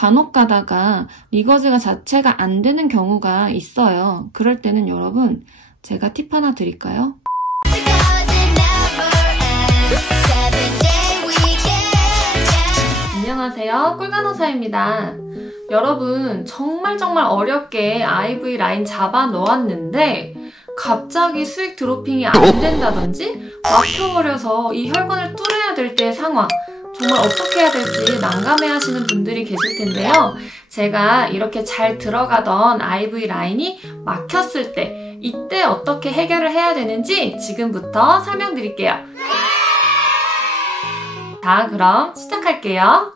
간혹 가다가 리거즈가 자체가 안 되는 경우가 있어요. 그럴 때는 여러분 제가 팁 하나 드릴까요? 안녕하세요, 꿀간호사입니다. 여러분 정말 어렵게 IVY 라인 잡아 놓았는데 갑자기 수액 드로핑이 안 된다든지 막혀버려서 이 혈관을 뚫어야 될 때의 상황, 정말 어떻게 해야 될지 난감해 하시는 분들이 계실 텐데요. 제가 이렇게 잘 들어가던 IVY 라인이 막혔을 때 이때 어떻게 해결을 해야 되는지 지금부터 설명드릴게요. 자, 그럼 시작할게요.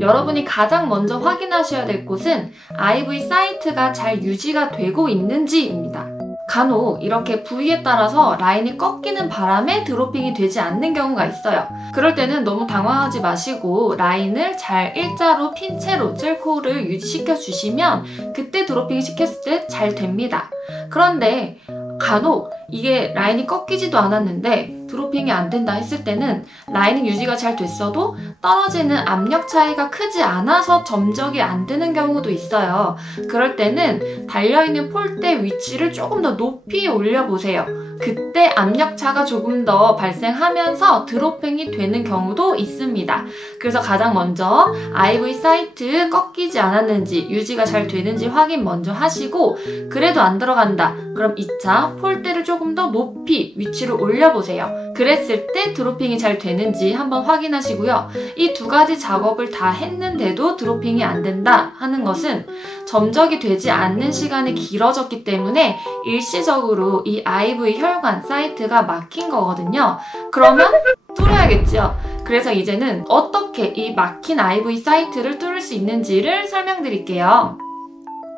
여러분이 가장 먼저 확인하셔야 될 곳은 IVY 사이트가 잘 유지가 되고 있는지입니다. 간혹 이렇게 부위에 따라서 라인이 꺾이는 바람에 드로핑이 되지 않는 경우가 있어요. 그럴 때는 너무 당황하지 마시고 라인을 잘 일자로 핀 채로 젤코를 유지시켜 주시면 그때 드로핑 시켰을 때 잘 됩니다. 그런데 간혹 이게 라인이 꺾이지도 않았는데 드로핑이 안 된다 했을 때는 라이닝 유지가 잘 됐어도 떨어지는 압력 차이가 크지 않아서 점적이 안 되는 경우도 있어요. 그럴 때는 달려있는 폴대 위치를 조금 더 높이 올려보세요. 그때 압력차가 조금 더 발생하면서 드로핑이 되는 경우도 있습니다. 그래서 가장 먼저 IVY 사이트 꺾이지 않았는지 유지가 잘 되는지 확인 먼저 하시고, 그래도 안 들어간다 그럼 2차 폴대를 조금 더 높이 위치를 올려보세요. 그랬을 때 드로핑이 잘 되는지 한번 확인하시고요. 이 두 가지 작업을 다 했는데도 드로핑이 안 된다 하는 것은 점적이 되지 않는 시간이 길어졌기 때문에 일시적으로 이 IVY 혈관 사이트가 막힌 거거든요. 그러면 뚫어야겠죠. 그래서 이제는 어떻게 이 막힌 IVY 사이트를 뚫을 수 있는지를 설명드릴게요.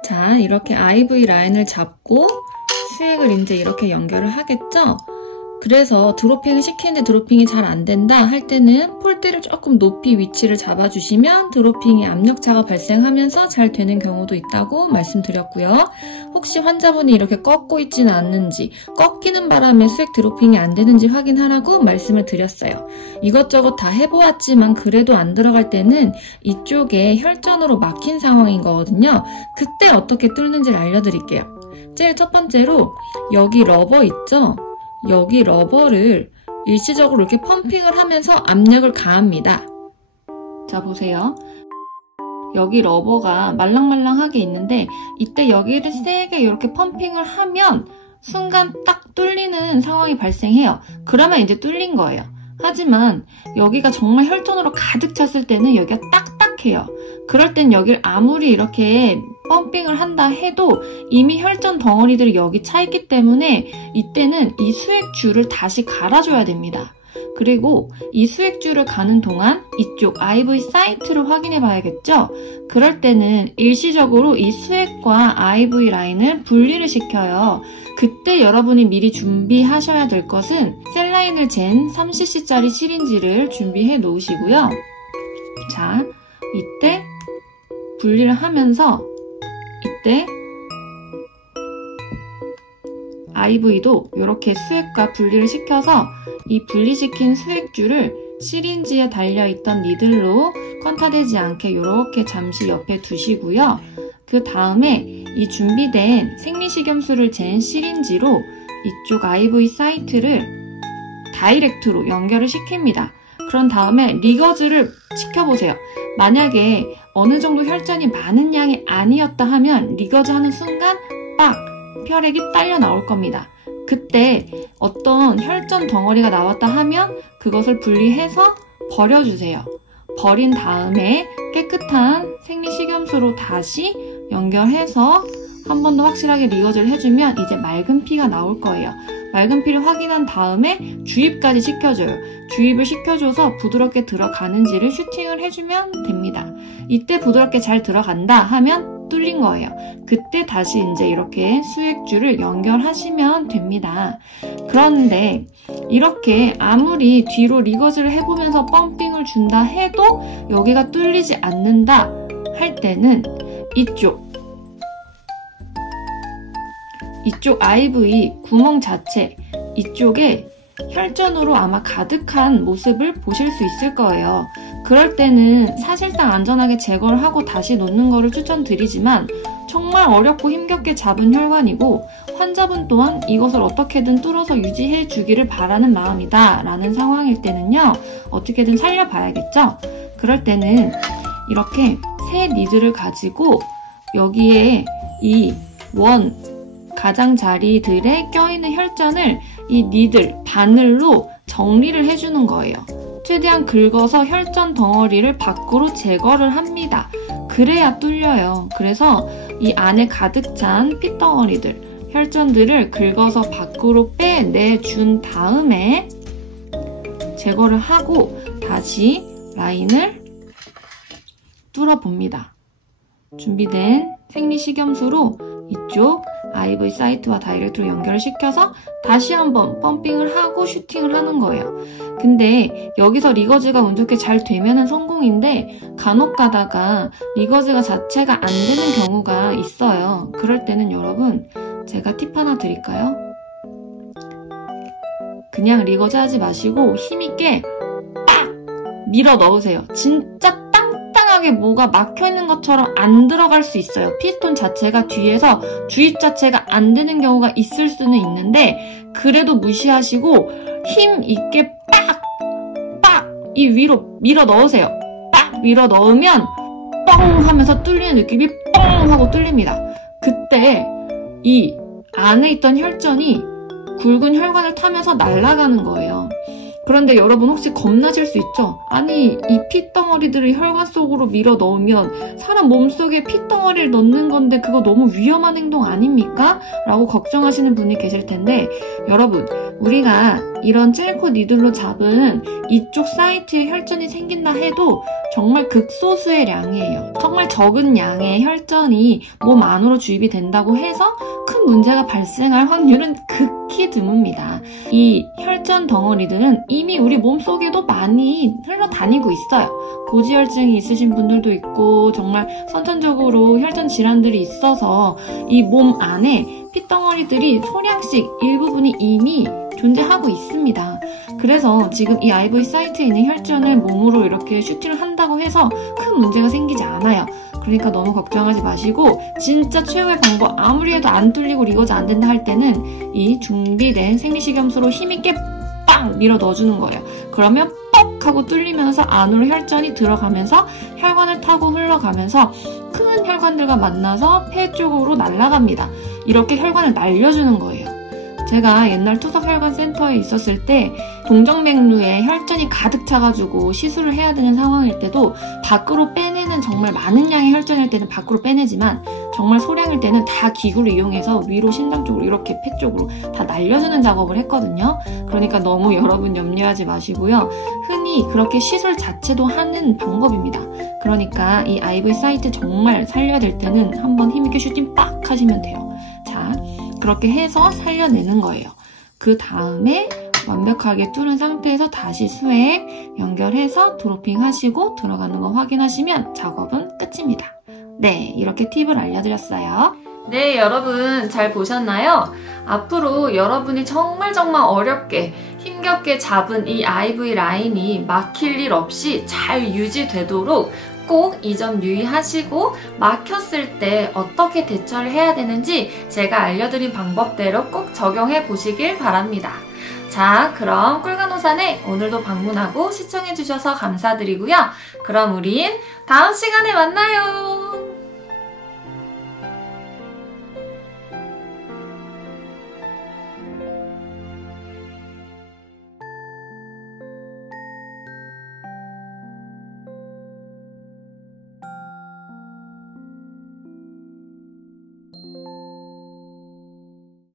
자, 이렇게 IVY 라인을 잡고 수액을 이제 이렇게 연결을 하겠죠? 그래서 드로핑을 시키는데 드로핑이 잘 안 된다 할 때는 폴대를 조금 높이 위치를 잡아주시면 드로핑이 압력차가 발생하면서 잘 되는 경우도 있다고 말씀드렸고요. 혹시 환자분이 이렇게 꺾고 있지는 않는지, 꺾이는 바람에 수액 드로핑이 안 되는지 확인하라고 말씀을 드렸어요. 이것저것 다 해보았지만 그래도 안 들어갈 때는 이쪽에 혈전으로 막힌 상황인 거거든요. 그때 어떻게 뚫는지를 알려드릴게요. 제일 첫 번째로 여기 러버 있죠? 여기 러버를 일시적으로 이렇게 펌핑을 하면서 압력을 가합니다. 자, 보세요. 여기 러버가 말랑말랑하게 있는데 이때 여기를 세게 이렇게 펌핑을 하면 순간 딱 뚫리는 상황이 발생해요. 그러면 이제 뚫린 거예요. 하지만 여기가 정말 혈전으로 가득 찼을 때는 여기가 딱딱해요. 그럴 땐 여기를 아무리 이렇게 펌핑을 한다 해도 이미 혈전 덩어리들이 여기 차 있기 때문에 이때는 이 수액줄을 다시 갈아줘야 됩니다. 그리고 이 수액줄을 가는 동안 이쪽 IVY 사이트를 확인해 봐야겠죠? 그럴 때는 일시적으로 이 수액과 IVY 라인을 분리를 시켜요. 그때 여러분이 미리 준비하셔야 될 것은 셀라인을 잰 3cc짜리 시린지를 준비해 놓으시고요. 자, 이때 분리를 하면서 이때 IV도 이렇게 수액과 분리를 시켜서 이 분리시킨 수액줄을 시린지에 달려있던 니들로 컨타되지 않게 이렇게 잠시 옆에 두시고요. 그 다음에 이 준비된 생리식염수를 잰 시린지로 이쪽 IVY 사이트를 다이렉트로 연결을 시킵니다. 그런 다음에 리거즈를 시켜보세요. 만약에 어느 정도 혈전이 많은 양이 아니었다 하면 리거즈 하는 순간 빡! 혈액이 딸려 나올 겁니다. 그때 어떤 혈전 덩어리가 나왔다 하면 그것을 분리해서 버려주세요. 버린 다음에 깨끗한 생리식염수로 다시 연결해서 한 번 더 확실하게 리거즈를 해주면 이제 맑은 피가 나올 거예요. 맑은 피를 확인한 다음에 주입까지 시켜줘요. 주입을 시켜줘서 부드럽게 들어가는지를 슈팅을 해주면 됩니다. 이때 부드럽게 잘 들어간다 하면 뚫린 거예요. 그때 다시 이제 이렇게 수액줄을 연결하시면 됩니다. 그런데 이렇게 아무리 뒤로 리거즈를 해보면서 펌핑을 준다 해도 여기가 뚫리지 않는다 할 때는 이쪽 IVY 구멍 자체 이쪽에 혈전으로 아마 가득한 모습을 보실 수 있을 거예요. 그럴 때는 사실상 안전하게 제거를 하고 다시 놓는 거를 추천드리지만 정말 어렵고 힘겹게 잡은 혈관이고 환자분 또한 이것을 어떻게든 뚫어서 유지해 주기를 바라는 마음이다 라는 상황일 때는요, 어떻게든 살려봐야겠죠? 그럴 때는 이렇게 새 니들을 가지고 여기에 이 가장자리들에 껴있는 혈전을 이 니들, 바늘로 정리를 해주는 거예요. 최대한 긁어서 혈전 덩어리를 밖으로 제거를 합니다. 그래야 뚫려요. 그래서 이 안에 가득 찬 핏덩어리들, 혈전들을 긁어서 밖으로 빼내준 다음에 제거를 하고 다시 라인을 뚫어봅니다. 준비된 생리식염수로 이쪽 IVC 사이트와 다이렉트로 연결을 시켜서 다시 한번 펌핑을 하고 슈팅을 하는 거예요. 근데 여기서 리거즈가 운 좋게 잘 되면은 성공인데 간혹 가다가 리거즈가 자체가 안 되는 경우가 있어요. 그럴 때는 여러분 제가 팁 하나 드릴까요? 그냥 리거즈 하지 마시고 힘있게 빡! 밀어 넣으세요. 진짜 땅땅하게 뭐가 막혀있는 것처럼 안 들어갈 수 있어요. 피스톤 자체가 뒤에서 주입 자체가 안 되는 경우가 있을 수는 있는데 그래도 무시하시고 힘있게 빡! 빡! 이 위로 밀어 넣으세요. 빡! 밀어 넣으면 뻥! 하면서 뚫리는 느낌이 뻥! 하고 뚫립니다. 그때 이 안에 있던 혈전이 굵은 혈관을 타면서 날아가는 거예요. 그런데 여러분 혹시 겁나실 수 있죠? 아니 이 핏덩어리들을 혈관 속으로 밀어 넣으면 사람 몸속에 핏덩어리를 넣는 건데 그거 너무 위험한 행동 아닙니까? 라고 걱정하시는 분이 계실 텐데 여러분 우리가 이런 젤코 니들로 잡은 이쪽 사이트에 혈전이 생긴다 해도 정말 극소수의 양이에요. 정말 적은 양의 혈전이 몸 안으로 주입이 된다고 해서 큰 문제가 발생할 확률은 극히 드뭅니다. 이 혈전 덩어리들은 이미 우리 몸속에도 많이 흘러다니고 있어요. 고지혈증이 있으신 분들도 있고 정말 선천적으로 혈전 질환들이 있어서 이 몸 안에 핏덩어리들이 소량씩 일부분이 이미 존재하고 있습니다. 그래서 지금 이 IVC 사이트에 있는 혈전을 몸으로 이렇게 슈팅을 한다고 해서 큰 문제가 생기지 않아요. 그러니까 너무 걱정하지 마시고 진짜 최후의 방법 아무리 해도 안 뚫리고 리거즈 안 된다 할 때는 이 준비된 생리식염수로 힘있게 빵! 밀어 넣어주는 거예요. 그러면 뻑! 하고 뚫리면서 안으로 혈전이 들어가면서 혈관을 타고 흘러가면서 큰 혈관들과 만나서 폐 쪽으로 날아갑니다. 이렇게 혈관을 날려주는 거예요. 제가 옛날 투석혈관 센터에 있었을 때 동정맥류에 혈전이 가득 차가지고 시술을 해야 되는 상황일 때도 밖으로 빼내는 정말 많은 양의 혈전일 때는 밖으로 빼내지만 정말 소량일 때는 다 기구를 이용해서 위로 심장 쪽으로 이렇게 폐 쪽으로 다 날려주는 작업을 했거든요. 그러니까 너무 여러분 염려하지 마시고요. 흔히 그렇게 시술 자체도 하는 방법입니다. 그러니까 이 IVC 사이트 정말 살려야 될 때는 한번 힘있게 슈팅 빡 하시면 돼요. 자, 그렇게 해서 살려내는 거예요. 그 다음에 완벽하게 뚫은 상태에서 다시 수액 연결해서 드로핑 하시고 들어가는 거 확인하시면 작업은 끝입니다. 네, 이렇게 팁을 알려드렸어요. 네, 여러분 잘 보셨나요? 앞으로 여러분이 정말 어렵게 힘겹게 잡은 이 IV 라인이 막힐 일 없이 잘 유지되도록 꼭 이 점 유의하시고 막혔을 때 어떻게 대처를 해야 되는지 제가 알려드린 방법대로 꼭 적용해 보시길 바랍니다. 자, 그럼 꿀간호사네 오늘도 방문하고 시청해주셔서 감사드리고요. 그럼 우린 다음 시간에 만나요.